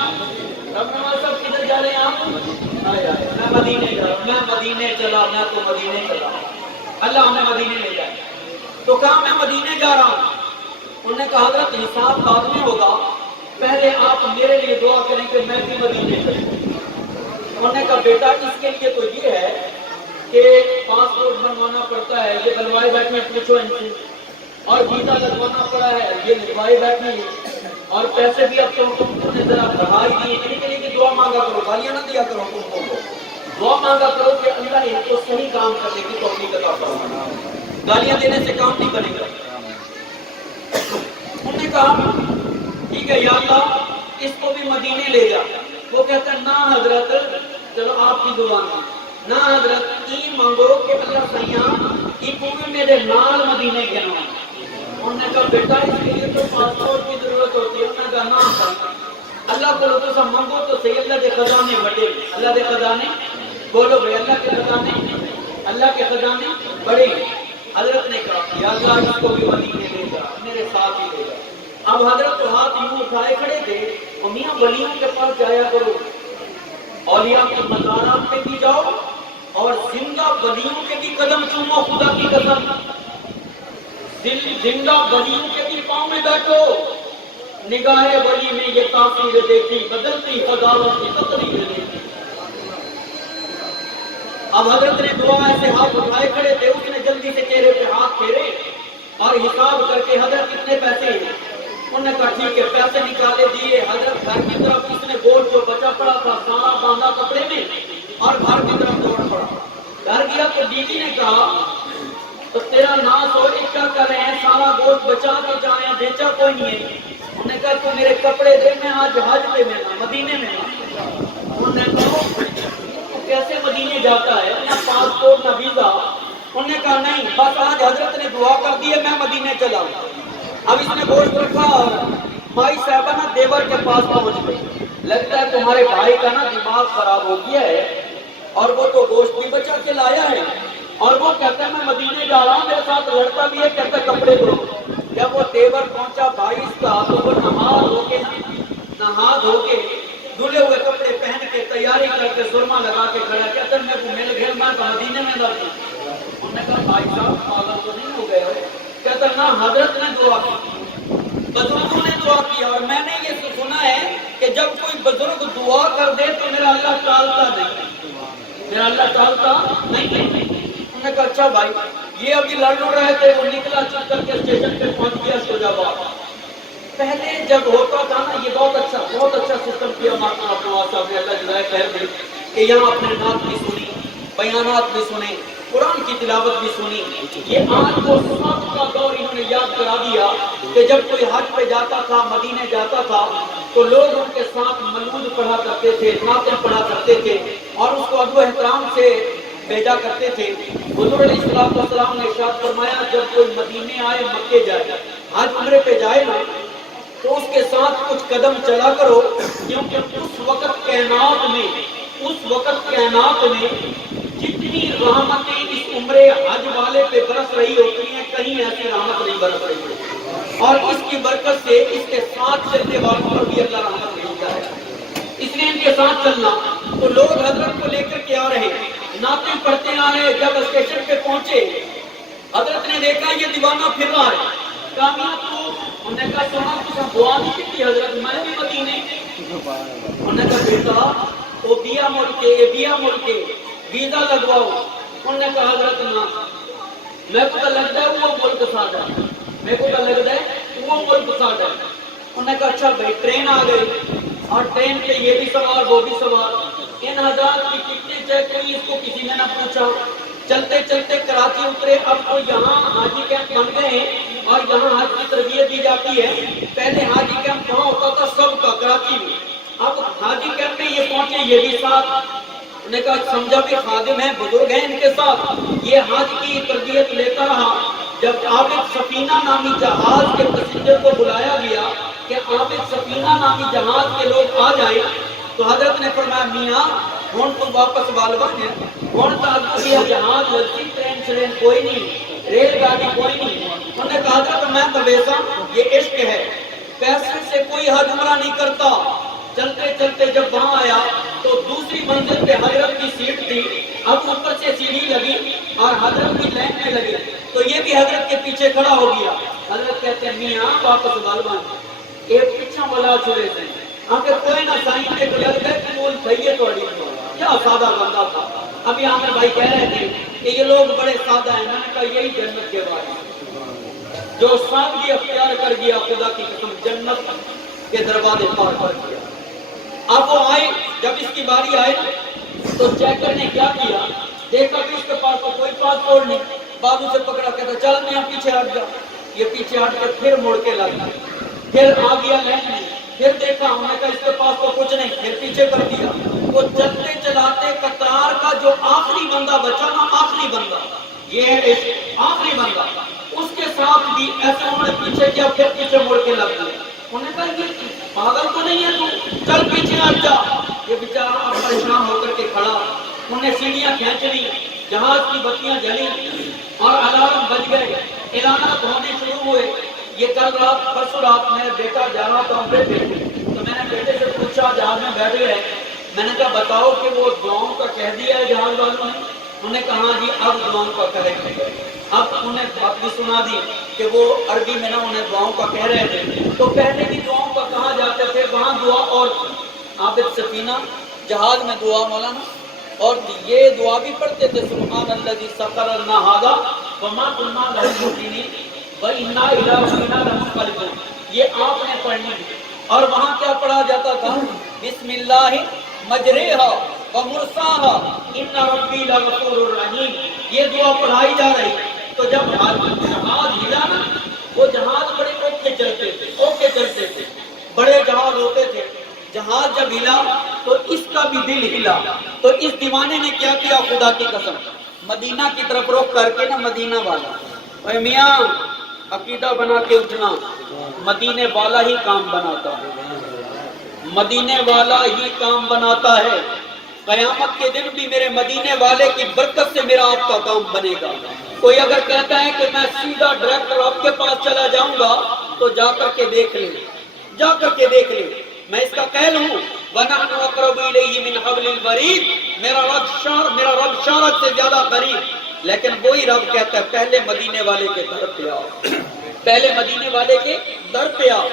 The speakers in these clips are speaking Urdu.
صاحب کدھر جا رہے ہیں آپ؟ میں مدینے جا رہا ہوں، میں مدینے چلا، میں تو مدینے چلا، اللہ ہمیں مدینے لے جائے۔ تو کہا میں مدینے جا رہا ہوں۔ انہوں نے کہا حضرت حساب بعد میں ہوگا، پہلے آپ میرے لیے دعا کریں کہ میں بھی مدینے چلوں۔ انہوں نے کہا بیٹا اس کے لیے تو یہ ہے کہ پاسپورٹ بنوانا پڑتا ہے، یہ بنوائے بیٹھے پوچھو ان سے، اور ویزا لگوانا پڑا ہے، یہ لگوائے بیٹھے، اور پیسے بھی اب تم نے ذرا بڑھا ہی دیے۔ ان کے لیے کہ دعا مانگا کرو، گالیاں نہ دیا کرو، تم کو دعا مانگا کرو کہ اللہ ان کو صحیح کام کرنے کی توفیق عطا فرمائے، گالیاں دینے سے کام نہیں بنے گا۔ انہوں نے کہا ٹھیک ہے یا اللہ اس کو بھی مدینے لے جا۔ وہ کہتا ہے نہ حضرت، چلو آپ کی دعا میں نہ حضرت ای مانگو کہ اللہ سیاں ای کو بھی میرے نال مدینے کے نام۔ انہوں نے کہا بیٹا اس کے لیے تو پاسپورٹ کی ضرورت ہوتی ہے۔ انہوں نے کہا نہ اللہ کو تو سب مانگو تو صحیح، اللہ کے خزانے بڑے، اللہ کے خزانے بولو بھائی، اللہ کے خزانے، اللہ کے خزانے بڑے۔ حضرت نے کہا یا اللہ اس کو بھی مدینے لے جا، میرے ساتھ ہی لے جا۔ اب حضرت تو ہاتھ یوں اٹھائے کھڑے تھے، اور میاں ولیوں کے پاس جایا کرو، اولیاء کے مزارات پہ بھی جاؤ اور زندہ ولیوں کے بھی قدم چومو، خدا کی قسم زندہ ولیوں کے بھی پاؤں میں بیٹھو۔ نگاہ ولی میں یہ تاثیر دیکھی، بدلتی ہزاروں کی تقریر دیکھی۔ اب حضرت نے دعا ایسے ہاتھ اٹھائے کھڑے تھے، اس نے جلدی سے چہرے پہ ہاتھ پھیرے اور حساب کر کے حضرت کتنے پیسے ہیں؟ انہوں نے کہا ٹھیک ہے، پیسے نکالے دیے۔ حضرت گھر کی طرف اس نے گوشت جو بچا پڑا تھا سارا باندھا کپڑے میں اور گھر کی طرف دوڑ پڑا۔ گھر گیا تو بیوی نے کہا تو تیرا ناس ہو، کیا کر رہے ہیں؟ سارا گوشت بچا کے جائیں، بیچا کوئی نہیں ہے۔ انہوں نے کہا تو میرے کپڑے دے، میں آج حج پہ میں نا مدینے میں نا۔ انہوں نے کہا کیسے مدینے جاتا ہے، نہ پاسپورٹ نہ ویزا۔ انہوں نے کہا نہیں، بس آج حضرت نے دعا کر دی ہے، میں مدینے چلا ہوں۔ اب اس نے گوشت رکھا اور مائی صاحبہ نا دیور کے پاس پہنچ گئی۔ لگتا ہے تمہارے بھائی کا نا دماغ خراب ہو گیا ہے، اور وہ تو گوشت بھی بچا کے لایا ہے، اور وہ کہتا ہے میں مدینے جا رہا ہوں، میرے ساتھ لڑتا بھی ہے، کہتا ہے کپڑے دو۔ جب وہ دیور پہنچا بھائی اس کا تو وہ نہا دھو کے دھلے ہوئے کپڑے پہن کے تیاری کر کے سرما لگا کے کھڑا، کہتا ہے میں کو مل گیا، میں تو مدینے میں لڑتا ہوں۔ انہوں نے کہا بھائی صاحب پاگل تو نہیں ہو گئے ہو؟ کہتا نہ حضرت نے دعا کی، بزرگوں نے دعا کیا، اور میں نے یہ سنا ہے کہ جب کوئی بزرگ دعا کر دے تو میرا اللہ ٹالتا نہیں، میرا اللہ ٹالتا نہیں۔ انہوں نے کہا اچھا بھائی، یہ ابھی لڑ رہے تھے، وہ نکلا چل کر کے اسٹیشن پہ پہنچ گیا شوجاباد۔ پہلے جب ہوتا تھا نا یہ بہت اچھا سسٹم کیا مولانا نواز صاحب نے، اللہ جزائے خیر دے، کہ یہاں اپنے نعت بھی سنی، بیانات بھی سنے، قرآن کی تلاوت بھی سنی۔ یہ آج کو سب کا دور انہوں نے یاد کرا دیا کہ جب کوئی حج پہ جاتا تھا، مدینے جاتا تھا، تو لوگ ان کے ساتھ مولود پڑھا کرتے تھے، نعتیں پڑھا کرتے تھے، اور اس کو ادب و احترام سے بھیجا کرتے تھے۔ حضور علیہ السلام نے ارشاد فرمایا جب کوئی مدینے آئے، مکے جائے، حج عمرے پہ جائے نا، تو اس کے ساتھ کچھ قدم چلا کرو، کیونکہ اس وقت کائنات میں جتنی رحمتیں اس عمرے حج والے پہ برس رہی ہوتی ہیں، کہیں ایسی رحمت نہیں برس رہی ہے، اور اس کی برکت سے اس کے ساتھ چلنے والوں پر بھی اللہ رحمت بھیجتا ہے۔ اس لیے ان کے ساتھ چلنا۔ تو لوگ حضرت کو لے کر کے آ رہے، نعتیں پڑھتے آ رہے۔ جب اسٹیشن پہ پہنچے، حضرت نے دیکھا یہ دیوانہ پھر رہا ہے۔ کامیاب تو انہوں نے کہا سنا تو سب دعا نہیں کی تھی حضرت، میں بھی مدینے۔ انہوں نے کہا بیٹا وہ بیا مڑ کے ویزا لگواؤ۔ انہوں نے کہا حضرت نہ، میں کو تو لگتا ہے وہ ملک ساڈا ہے، میں کو تو لگتا ہے وہ ملک ساڈا ہے۔ انہوں نے کہا اچھا بھائی ٹرین آ گئی، اور ٹرین پہ یہ بھی سوار وہ بھی سوار، ان حضرات کی ٹکٹیں چیک ہوئی، اس کو کسی نے نہ پوچھا۔ چلتے چلتے کراچی اترے۔ اب تو یہاں حاجی کیمپ بن گئے ہیں اور یہاں حج کی تربیت دی جاتی ہے۔ پہلے حاجی کیمپ کہاں ہوتا تھا؟ سب کا کراچی میں۔ اب حاجی کیمپ میں یہ پہنچے، یہ بھی ساتھ۔ انہوں نے کہا سمجھا بھی خادم ہیں، بزرگ ہیں ان کے ساتھ، یہ حج کی تربیت لیتا رہا۔ جب عابد سفینہ نامی جہاز کے پیسنجر کو بلایا گیا کہ عابد سفینہ نامی جہاز کے لوگ آ جائیں، تو حضرت نے فرمایا میاں ہون تو واپس والوا ہے، ہون تو یہ جہاز لگتی، ٹرین کوئی نہیں، ریل گاڑی کوئی نہیں۔ انہوں نے کہا حضرت میں تو ویسا، یہ عشق ہے، پیسے سے کوئی حج عمرہ نہیں کرتا، چلتے چلتے جب وہاں آیا تو دوسری منزل پہ حضرت کی سیٹ تھی، اب اوپر سے سیڑھی لگی اور حضرت بھی لائن میں لگے، تو یہ بھی حضرت کے پیچھے کھڑا ہو گیا۔ حضرت کہتے ہیں میاں واپس غالبان ایک پیچھا والا چھوڑے تھے آگے کوئی نہ سائن کے لگ گئے قبول بھائیے توڑی کیا سادہ بندہ تھا۔ ابھی عامر بھائی کہہ رہے تھے کہ یہ لوگ بڑے سادہ ہیں، میں نے کہا یہی جنت کے بارے جو سادگی اختیار کر گیا خدا کی قسم جنت کے دروازے پار کر گیا۔ اب وہ آئے، جب اس کی باری آئے تو چیکر نے کیا کیا، دیکھا کہ اس کے پاس تو کوئی پاسپورٹ نہیں، بازو سے پکڑا کہتا چل میں پیچھے ہٹ جا، یہ پیچھے ہٹ کر پھر مڑ کے لگا، پھر آ گیا لائن میں، پھر دیکھا ہم نے کہا اس کے پاس تو کچھ نہیں، پھر پیچھے کر دیا۔ وہ چلتے چلاتے قطار کا جو آخری بندہ بچا نا، آخری بندہ یہ ہے آخری بندہ، اس کے ساتھ بھی ایسے انہوں نے پیچھے کیا، پھر پیچھے مڑ کے لگ گئے۔ انہوں نے کہا یہ پاگل تو نہیں ہے تو چل پیچھے ہٹ جا۔ یہ بیچارہ پریشان ہو کر کے کھڑا، انہوں نے سیڑھیاں کھینچ لی، جہاز کی بتیاں جلی اور الارم بج گئے، اعلانات ہونے شروع ہوئے۔ یہ کل رات پرسوں رات میرا بیٹا جا رہا تھا عمرے پہ، تو میں نے بیٹے سے پوچھا جہاز میں بیٹھے ہیں، میں نے کہا بتاؤ کہ وہ دعاؤں کا کہہ دیا ہے جہاز والوں نے؟ انہوں نے کہا جی اب دعاؤں کا کریں گے۔ اب انہیں بات بھی سنا دی کہ وہ عربی میں نا انہیں دعاؤں کا کہہ رہے تھے، تو پہلے بھی دعاؤں کا کہا جاتے تھے، وہاں دعا اور عابد سفینہ جہاز میں دعا مولانا اور یہ دعا بھی پڑھتے تھے سبحان الذی سخر لنا ھذا وما كنا له مقرنین وانا الی ربنا لمنقلبون، یہ آپ نے پڑھنی ہے۔ اور وہاں کیا پڑھا جاتا تھا، بسم اللہ مجریہا ومرساہا ان ربی لغفور الرحیم، یہ دعا پڑھائی جا رہی۔ تو جب جہاز ہلا نا، وہ جہاز بڑے اوکے چلتے تھے، بڑے جہاز ہوتے تھے، جہاز جب ہلا تو اس کا بھی دل ہلا، تو اس دیوانے نے کیا کیا خدا کی قسم، مدینہ کی طرف رخ کر کے نا مدینہ والا، اے میاں عقیدہ بنا کے اٹھنا، مدینے والا ہی کام بناتا ہے، مدینے والا ہی کام بناتا ہے، قیامت کے دن بھی میرے مدینے والے کی برکت سے میرا آپ کا کام بنے گا۔ کوئی اگر کہتا ہے کہ میں سیدھا ڈائریکٹر آپ کے پاس چلا جاؤں گا تو جا کر کے دیکھ لیں، جا کر کے دیکھ لیں، میں اس کا قائل ہوں وَنَحْنُ أَقْرَبُ إِلَيْهِ مِنْ حَبْلِ الْوَرِيدِ، میرا رب شارت سے زیادہ قریب، لیکن وہی رب کہتا ہے پہلے مدینے والے کے در پہ آؤ، پہلے مدینے والے کے در پہ آؤ۔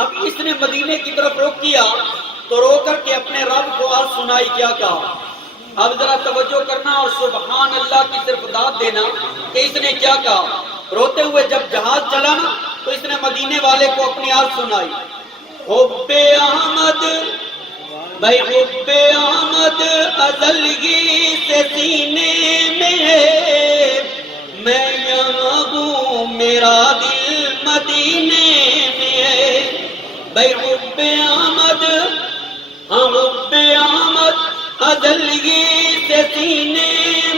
اب اس نے مدینے کی طرف رخ کیا تو رو کر کے اپنے رب کو آج سنائی کیا کہا۔ اب ذرا توجہ کرنا اور سبحان اللہ کی صرف داد دینا کہ اس نے کیا کہا۔ روتے ہوئے جب جہاز چلا نا تو اس نے مدینے والے کو اپنی آج سنائی، حب احمد بھائی حب احمد ازلگی سے سینے میں ہے، میں یہاں ہوں میرا دل مدینے میں ہے، بھائی حب احمد، ہاں حب احمد ازلگی سے سینے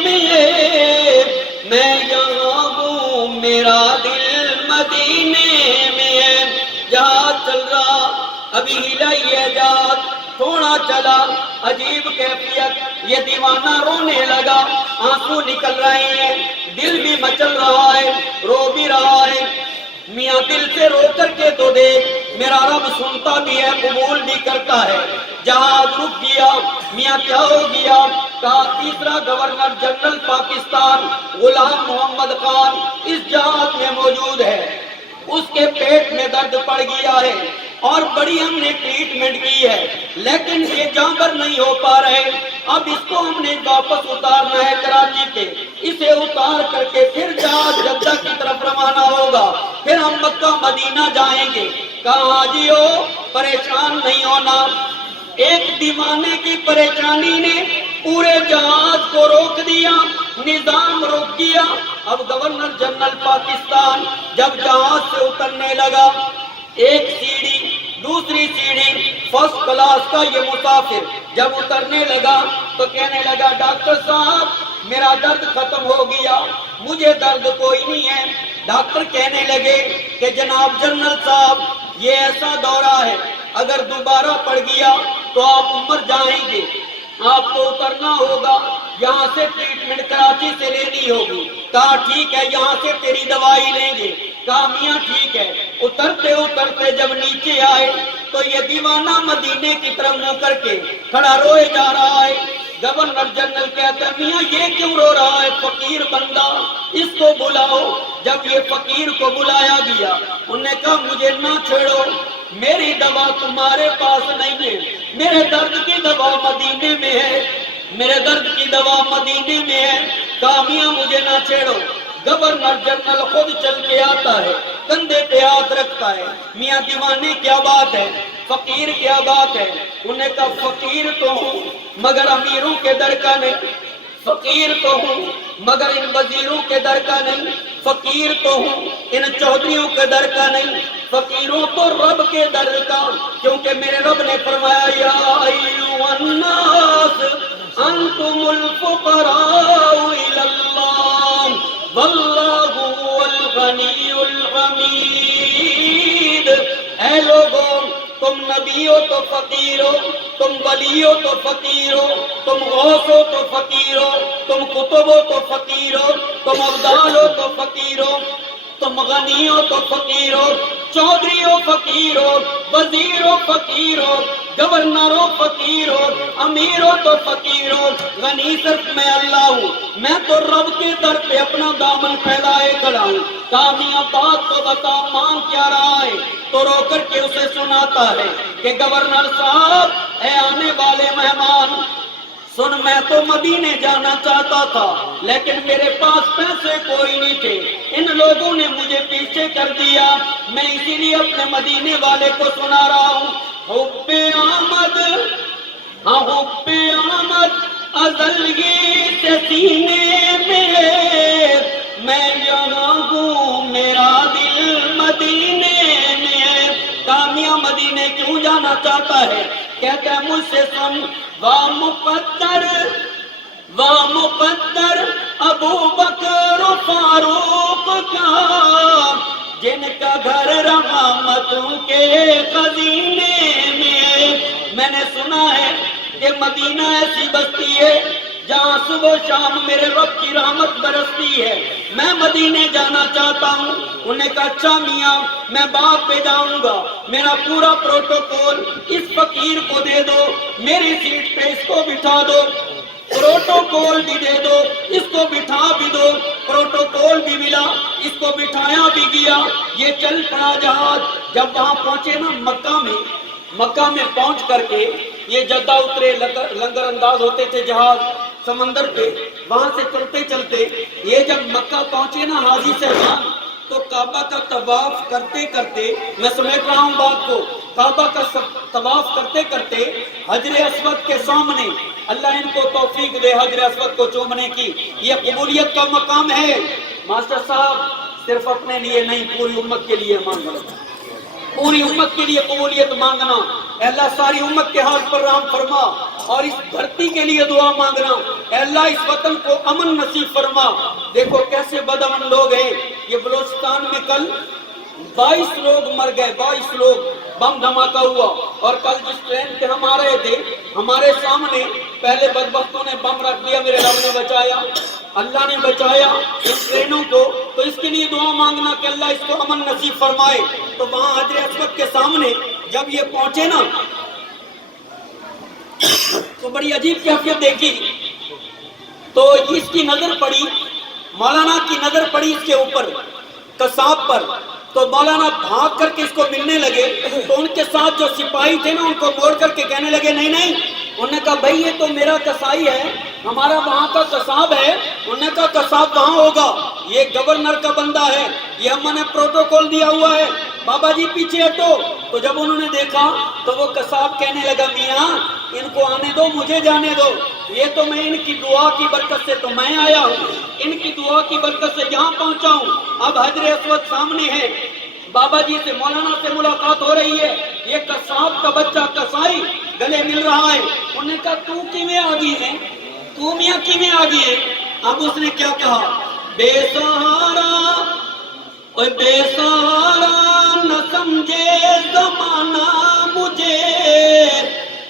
میں ہے، میں یہاں ہوں میرا دل مدینے میں ہے۔ جہاز چل رہا ابھی ہلائی ہے جہاز، تھوڑا چلا عجیب کیفیت، یہ دیوانہ رونے لگا، آنسو نکل رہے ہیں، دل بھی مچل رہا ہے، رو بھی رہا ہے۔ میاں دل سے رو کر کے تو دیکھ، میرا رب سنتا بھی ہے، قبول بھی کرتا ہے۔ جہاز رک گیا، میاں کیا ہو گیا؟ کہا تیسرا گورنر جنرل پاکستان غلام محمد خان اس جہاز میں موجود ہے، اس کے پیٹ میں درد پڑ گیا ہے اور بڑی ہم نے ٹریٹمنٹ کی ہے، لیکن یہ جانبر نہیں ہو پا رہے، اب اس کو ہم نے واپس اتارنا ہے کراچی پہ، اسے اتار کر کے پھر جہاز جدہ کی طرف روانہ ہوگا، پھر ہم مکہ مدینہ جائیں گے۔ کہا حاجیو پریشان نہیں ہونا، ایک دیوانے کی پریشانی نے پورے جہاز کو روک دیا، نظام روک دیا۔ اب گورنر جنرل پاکستان جب جہاز سے اترنے لگا، ایک سیڑھی دوسری سیڑھی فرسٹ کلاس کا یہ مسافر جب اترنے لگا تو کہنے لگا ڈاکٹر صاحب میرا درد ختم ہو گیا، مجھے درد کوئی نہیں ہے۔ ڈاکٹر کہنے لگے کہ جناب جنرل صاحب یہ ایسا دورہ ہے، اگر دوبارہ پڑ گیا تو آپ مر جائیں گے، آپ کو اترنا ہوگا، یہاں سے ٹریٹمنٹ کراچی سے لینی ہوگی۔ کہا ٹھیک ہے یہاں سے تیری دوائی لیں گے۔ کہا میاں ٹھیک ہے۔ اترتے اترتے جب نیچے آئے تو یہ دیوانہ مدینے کی طرف منہ کر کے کھڑا روئے جا رہا ہے۔ گورنر جنرل کہتا ہے میاں یہ کیوں رو رہا ہے، فقیر بندہ، اس کو بلاؤ۔ جب یہ فقیر کو بلایا گیا، انہوں نے کہا مجھے نہ چھیڑو، میری دوا تمہارے پاس نہیں ہے، میرے درد کی دوا مدینے میں ہے، میرے درد کی دوا مدینے میں ہے۔ کہا میاں مجھے نہ چھیڑو۔ گورنر جنرل خود چل کے آتا ہے، کندھے پہ ہاتھ رکھتا ہے، میاں دیوانے کیا بات ہے، فقیر کیا بات ہے؟ انہوں نے کہا فقیر تو ہوں مگر امیروں کے در کا نہیں، فقیر تو ہوں مگر ان وزیروں کے در کا نہیں، فقیر تو ہوں ان چودھریوں کے در کا نہیں، فقیروں تو رب کے در کا، کیونکہ میرے رب نے فرمایا یا ایھا الناس انتم الفقراء الی اللہ واللہ هو الغنی الحمید۔ اے لوگوں، تم نبی ہو تو فقیر ہو، تم ولی ہو تو فقیر ہو، تم غوث ہو تو فقیر ہو، تم کتب ہو تو فقیر ہو، تم ابدال ہو تو فقیر ہو، تم غنی ہو تو فقیر ہو، چودھری ہو فقیر ہو، وزیر ہو فقیر ہو، گورنر ہو فقیر ہو، امیر ہو تو فقیر ہو، غنی صرف میں اللہ ہوں، میں تو رب کے در پہ اپنا دامن پھیلائے کھڑا ہوں۔ کامیاب بات تو بتا مانگ کیا رہا ہے؟ تو رو کر کے اسے سناتا ہے کہ گورنر صاحب، اے آنے والے مہمان، سن میں تو مدینے جانا چاہتا تھا لیکن میرے پاس پیسے کوئی نہیں تھے، ان لوگوں نے مجھے پیچھے کر دیا، میں اسی لیے اپنے مدینے والے کو سنا رہا ہوں۔ حب آمد، ہاں حب آمد ازلگی سے سینے میں، میں یہاں ہوں میرا دل مدینے میں۔ کامیاب مدینے کیوں جانا چاہتا ہے؟ کہتا ہے مجھ سے سن، واہ مقدر ابو بکر و فاروق کا، جن کا گھر رحمتوں کے خزینے میں۔ میں نے سنا ہے کہ مدینہ ایسی بستی ہے جہاں صبح و شام میرے رب کی رحمت برستی ہے، میں مدینے جانا چاہتا ہوں۔ انہوں نے کہا اچھا میاں، میں باغ پہ جاؤں گا، میرا پورا پروٹوکول اس فقیر کو دے دو، میری سیٹ پہ اس کو بٹھا دو، پروٹوکول بھی دے دو، اس کو بٹھا بھی دو۔ پروٹوکول بھی ملا، اس کو بٹھایا بھی گیا، یہ چل پڑا جہاز۔ جب وہاں پہنچے نا مکہ میں پہنچ کر کے یہ جدہ اترے، لنگر انداز ہوتے تھے جہاز سمندر پہ، وہاں سے چلتے چلتے یہ جب مکہ پہنچے نا حاجی صاحبان، تو کعبہ کا طواف کرتے کرتے، میں سمیٹ رہا ہوں بات کو، کعبہ کا طواف کرتے کرتے حجر اسود کے سامنے، اللہ ان کو توفیق دے حجر اسود کو چومنے کی، یہ قبولیت کا مقام ہے۔ ماسٹر صاحب صرف اپنے لیے نہیں، پوری امت کے لیے مانگنا، پوری امت کے لیے قبولیت مانگنا، اے اللہ ساری امت کے حال پر رحم فرما، اور اس دھرتی کے لیے دعا مانگنا، اے اللہ اس وطن کو امن نصیب فرما۔ دیکھو کیسے بدامن لوگ ہیں، یہ بلوچستان میں کل 22 لوگ مر گئے، 22 لوگ، بم دھماکہ ہوا، اور کل جس ٹرین پہ ہم آ رہے تھے ہمارے سامنے پہلے بدبختوں نے بم رکھ دیا، میرے رب نے بچایا، اللہ نے بچایا ان ٹرینوں کو، تو اس کے لیے دعا مانگنا کہ اللہ اس کو امن نصیب فرمائے۔ تو وہاں حجر اسود کے سامنے جب یہ پہنچے نا تو بڑی عجیب کیفیت دیکھی، تو اس کی نظر پڑی، مولانا کی نظر پڑی اس کے اوپر قصاب پر، تو مولانا بھاگ کر کے اس کو ملنے لگے، تو ان کے ساتھ جو سپاہی تھے نا ان کو موڑ کر کے کہنے لگے نہیں نہیں، انہوں نے کہا بھائی یہ تو میرا قصائی ہے، ہمارا وہاں کا قصاب ہے۔ انہوں نے کہا قصاب وہاں ہوگا، یہ گورنر کا بندہ ہے، یہ ہم نے پروٹوکول دیا ہوا ہے، بابا جی پیچھے ہٹو۔ تو جب انہوں نے دیکھا تو وہ قصاب کہنے لگا میاں ان کو آنے دو، مجھے جانے دو، یہ تو میں ان کی دعا کی برکت سے تو میں آیا ہوں، ان کی دعا کی برکت سے یہاں پہنچا ہوں۔ اب حجر اسود سامنے ہے، بابا جی سے مولانا سے ملاقات ہو رہی ہے، یہ قصاب کا بچہ قصائی گلے مل رہا ہے۔ انہوں نے کہا تو کیویں آ گئی ہے، تو میاں کیویں آ گئی ہے؟ اب اس نے کیا کہا، بے سہارا نہ سمجھے زمانہ مجھے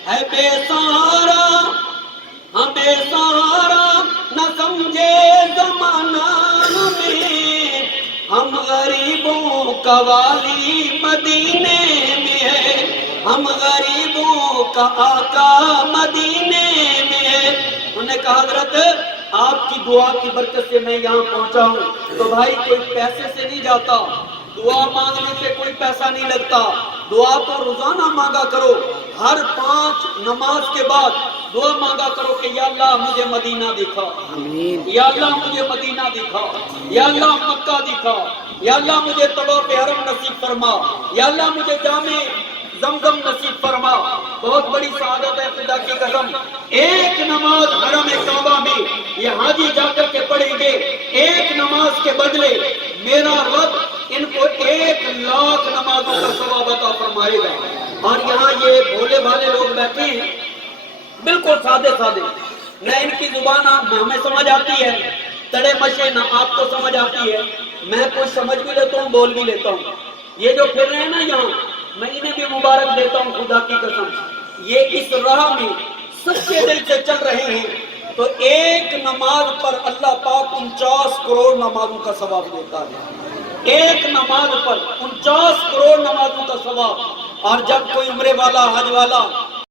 ہے، بے سہارا ہاں بے سہارا نہ سمجھے زمانہ ہمیں، ہم غریبوں کا والی مدینے میں ہے، ہم غریبوں کا آقا مدینے میں. انہوں نے کہا حضرت آپ کی دعا کی برکت سے میں یہاں پہنچا ہوں. تو بھائی کوئی پیسے سے نہیں جاتا، دعا مانگنے سے کوئی پیسہ نہیں لگتا. دعا تو روزانہ مانگا کرو، ہر 5 نماز کے بعد دعا مانگا کرو کہ یا اللہ مجھے مدینہ دکھا، یا اللہ مجھے مدینہ دکھا، یا اللہ مکہ دکھا، یا اللہ مجھے طواف حرم نصیب فرما، یا اللہ مجھے جامع زمزم نصیب فرما. بہت بڑی سعادت ہے خدا کی قسم. ایک نماز حرم کعبہ میں یہ حاجی جا کر کے پڑھیں گے، ایک نماز کے بدلے میرا رب ان کو 1,00,000 نمازوں کا ثواب عطا فرمائے گا. اور یہاں یہ بھولے بھالے لوگ بیٹھے ہیں، بالکل سادے سادے، نہ ان کی زبان ہمیں سمجھ آتی ہے، تڑے مشے نہ آپ کو سمجھ آتی ہے. میں کچھ سمجھ بھی لیتا ہوں، بول بھی لیتا ہوں. یہ جو پھر رہے ہیں نا یہاں، میں انہیں بھی مبارک دیتا ہوں خدا کی قسم. یہ اس راہ میں سچے دل سے چل رہے ہیں تو ایک نماز پر اللہ پاک 49 کروڑ نمازوں کا ثواب دیتا ہے. ایک نماز پر 49 کروڑ نمازوں کا ثواب. اور جب کوئی عمرے والا حج والا